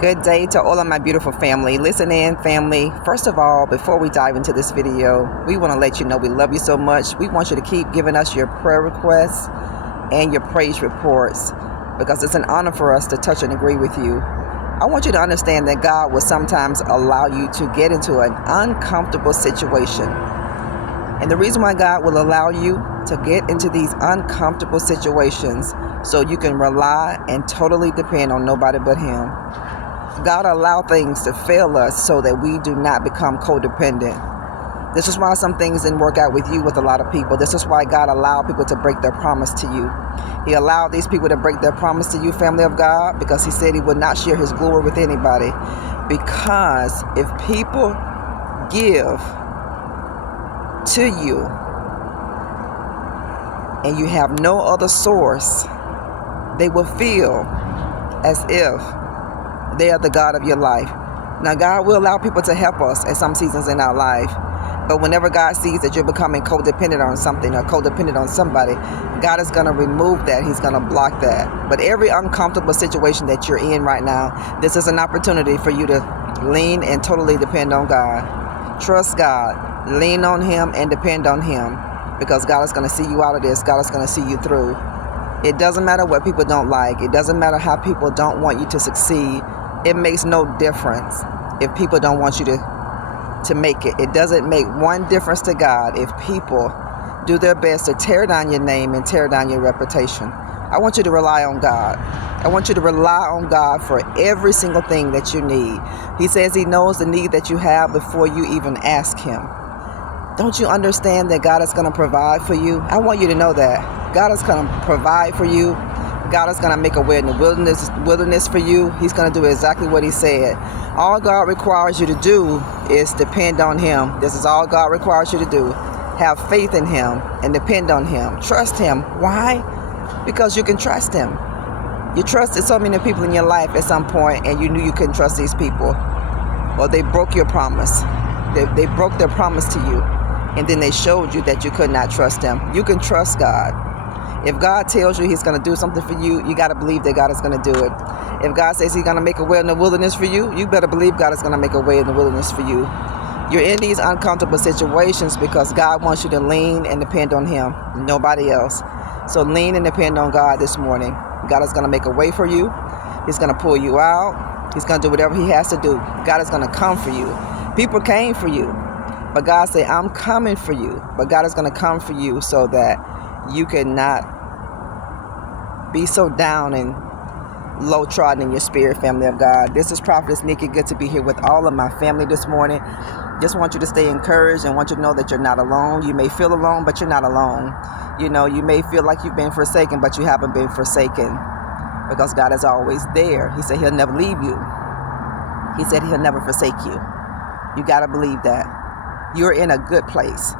Good day to all of my beautiful family. Listen in, family. First of all, before we dive into this video, we want to let you know we love you so much. We want you to keep giving us your prayer requests and your praise reports because it's an honor for us to touch and agree with you. I want you to understand that God will sometimes allow you to get into an uncomfortable situation. And the reason why God will allow you to get into these uncomfortable situations so you can rely and totally depend on nobody but Him. God allowed things to fail us so that we do not become codependent. This is why some things didn't work out with you with a lot of people. This is why God allowed people to break their promise to you. He allowed these people to break their promise to you, family of God, because He said He would not share His glory with anybody. Because if people give to you and you have no other source, they will feel as if they are the God of your life. Now, God will allow people to help us at some seasons in our life. But whenever God sees that you're becoming codependent on something or codependent on somebody, God is going to remove that. He's going to block that. But every uncomfortable situation that you're in right now, this is an opportunity for you to lean and totally depend on God. Trust God. Lean on Him and depend on Him, because God is going to see you out of this. God is going to see you through. It doesn't matter what people don't like. It doesn't matter how people don't want you to succeed. It makes no difference if people don't want you to make it. It doesn't make one difference to God if people do their best to tear down your name and tear down your reputation. I want you to rely on God. I want you to rely on God for every single thing that you need. He says He knows the need that you have before you even ask Him. Don't you understand that God is going to provide for you? I want you to know that. God is going to provide for you. God is going to make a way in the wilderness for you. He's going to do exactly what He said. All God requires you to do is depend on Him. This is all God requires you to do. Have faith in Him and depend on Him. Trust Him. Why? Because you can trust Him. You trusted so many people in your life at some point and you knew you couldn't trust these people. Or they broke your promise. They broke their promise to you. And then they showed you that you could not trust them. You can trust God. If God tells you He's going to do something for you, you got to believe that God is going to do it. If God says He's going to make a way in the wilderness for you, you better believe God is going to make a way in the wilderness for you. You're in these uncomfortable situations because God wants you to lean and depend on Him, nobody else. So lean and depend on God this morning. God is going to make a way for you. He's going to pull you out. He's going to do whatever He has to do. God is going to come for you. People came for you, but God said, I'm coming for you. But God is going to come for you so that you cannot be so down and low trodden in your spirit, family of God. This is Prophetess Nikki. Good to be here with all of my family this morning. Just want you to stay encouraged and want you to know that you're not alone. You may feel alone, but you're not alone. You know, you may feel like you've been forsaken, but you haven't been forsaken, because God is always there. He said He'll never leave you. He said He'll never forsake you. You got to believe that. You're in a good place.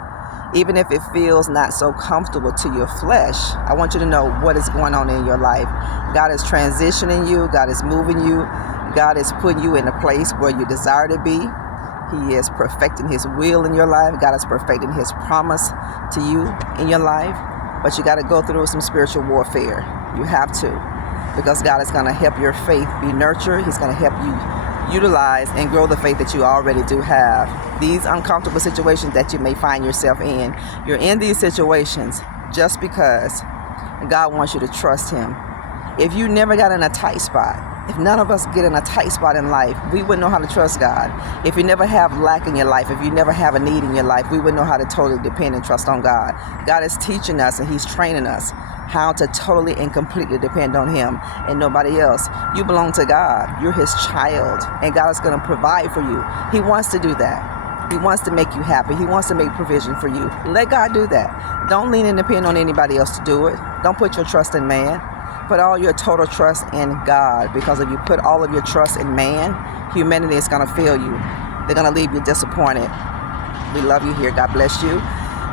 Even if it feels not so comfortable to your flesh, I want you to know what is going on in your life. God is transitioning you. God is moving you. God is putting you in a place where you desire to be. He is perfecting His will in your life. God is perfecting His promise to you in your life. But you got to go through some spiritual warfare. You have to, because God is going to help your faith be nurtured. He's going to help you utilize and grow the faith that you already do have. These uncomfortable situations that you may find yourself in, you're in these situations just because God wants you to trust Him. If you never got in a tight spot, if none of us get in a tight spot in life, we wouldn't know how to trust God. If you never have lack in your life, if you never have a need in your life, we wouldn't know how to totally depend and trust on God. God is teaching us and He's training us how to totally and completely depend on Him and nobody else. You belong to God. You're His child, and God is going to provide for you. He wants to do that. He wants to make you happy. He wants to make provision for you. Let God do that. Don't lean and depend on anybody else to do it. Don't put your trust in man. Put all your total trust in God, because if you put all of your trust in man, humanity is going to fail you. They're going to leave you disappointed. We love you here. God bless you.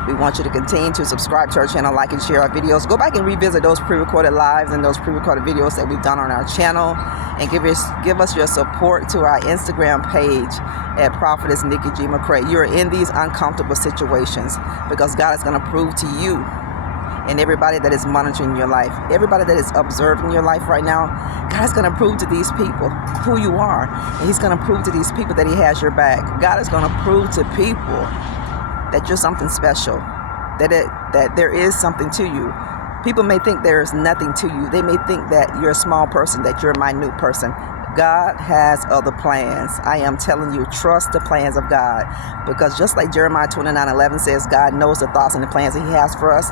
We want you to continue to subscribe to our channel, like and share our videos. Go back and revisit those pre-recorded lives and those pre-recorded videos that we've done on our channel, and give us your support to our Instagram page at Prophetess Nikki G. McCray. You're in these uncomfortable situations because God is going to prove to you and everybody that is monitoring your life, everybody that is observing your life right now. God's going to prove to these people who you are. And he's going to prove to these people that he has your back. God is going to prove to people that you're something special, that there is something to you. People may think there is nothing to you. They may think that you're a small person, that you're a minute person. God has other plans. I am telling you, trust the plans of God. Because just like Jeremiah 29:11 says, God knows the thoughts and the plans that he has for us.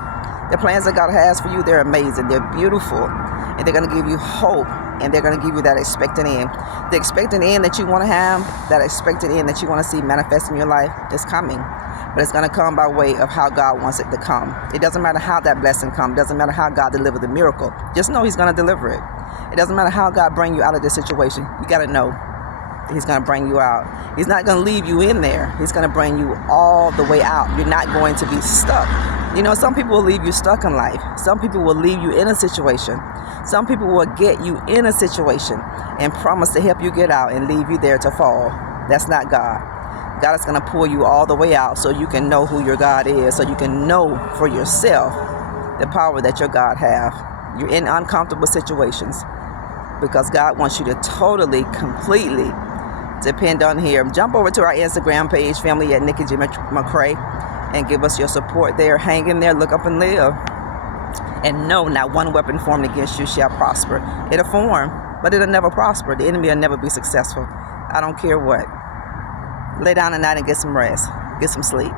The plans that God has for you, they're amazing. They're beautiful. And they're going to give you hope. And they're going to give you that expected end. The expected end that you want to have, that expected end that you want to see manifest in your life is coming. But it's going to come by way of how God wants it to come. It doesn't matter how that blessing comes. It doesn't matter how God delivered the miracle. Just know he's going to deliver it. It doesn't matter how God bring you out of this situation. You got to know that he's going to bring you out. He's not going to leave you in there. He's going to bring you all the way out. You're not going to be stuck. You know, some people will leave you stuck in life. Some people will leave you in a situation. Some people will get you in a situation and promise to help you get out and leave you there to fall. That's not God. God is going to pull you all the way out so you can know who your God is, so you can know for yourself the power that your God have. You're in uncomfortable situations because God wants you to totally, completely depend on him. Jump over to our Instagram page, family at Nikki McCray, and give us your support there. Hang in there, look up and live. And no, not one weapon formed against you shall prosper. It'll form, but it'll never prosper. The enemy will never be successful. I don't care what. Lay down tonight and get some rest. Get some sleep.